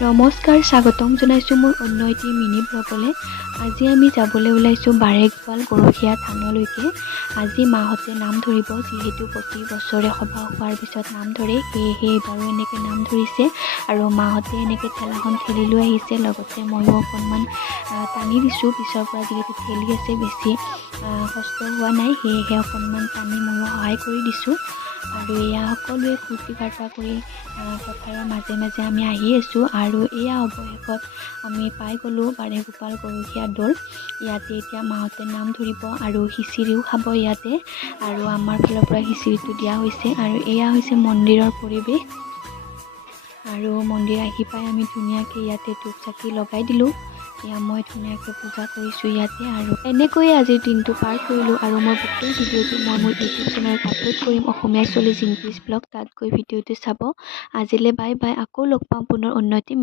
নমস্কাৰ, স্বাগতম জনাইছোঁ মোৰ অন্য এটি মিনি ব্লগলৈ। আজি আমি যাবলৈ ওলাইছোঁ বাৰেগোপাল গৰখীয়া থানলৈকে। আজি মাহঁতে নাম ধৰিব, যিহেতু প্ৰতি বছৰে সভা হোৱাৰ পিছত নাম ধৰে, সেয়েহে এইবাৰো এনেকৈ নাম ধৰিছে আৰু মাহঁতে এনেকৈ ঠেলাখন ঠেলি লৈ আহিছে। লগতে ময়ো অকণমান টানি দিছোঁ, পিছৰ পৰা যিহেতু ঠেলি আছে, বেছি কষ্ট হোৱা নাই, সেয়েহে অকণমান টানি ময়ো সহায় কৰি দিছোঁ। আৰু এয়া সকলোৱে ফূৰ্তি ফাৰ্তা কৰি পথাৰৰ মাজে মাজে আমি আহি আছোঁ। আৰু এয়া অৱশেষত আমি পাই গ'লোঁ বাৰেগোপাল গৰখীয়া দৌল। ইয়াতে এতিয়া মাহঁতে নাম ধৰিব আৰু খিচিৰিও খাব ইয়াতে, আৰু আমাৰ ফালৰ পৰা খিচিৰিটো দিয়া হৈছে। আৰু এয়া হৈছে মন্দিৰৰ পৰিৱেশ। আৰু মন্দিৰ আহি পাই আমি ধুনীয়াকৈ ইয়াতে ধূপ চাকি লগাই দিলোঁ। এয়া মই ধুনীয়াকৈ পূজা কৰিছোঁ ইয়াতে, আৰু এনেকৈয়ে আজিৰ দিনটো পাৰ কৰিলোঁ। আৰু মই গোটেই ভিডিঅ'টো মই মোৰ ইউটিউব চেনেলত আপলোড কৰিম, অসমীয়া ছোৱালী জিম্পিজ ব্লগ, তাত গৈ ভিডিঅ'টো চাব। আজিলৈ বাই বাই, আকৌ লগ পাম পুনৰ অন্য এটি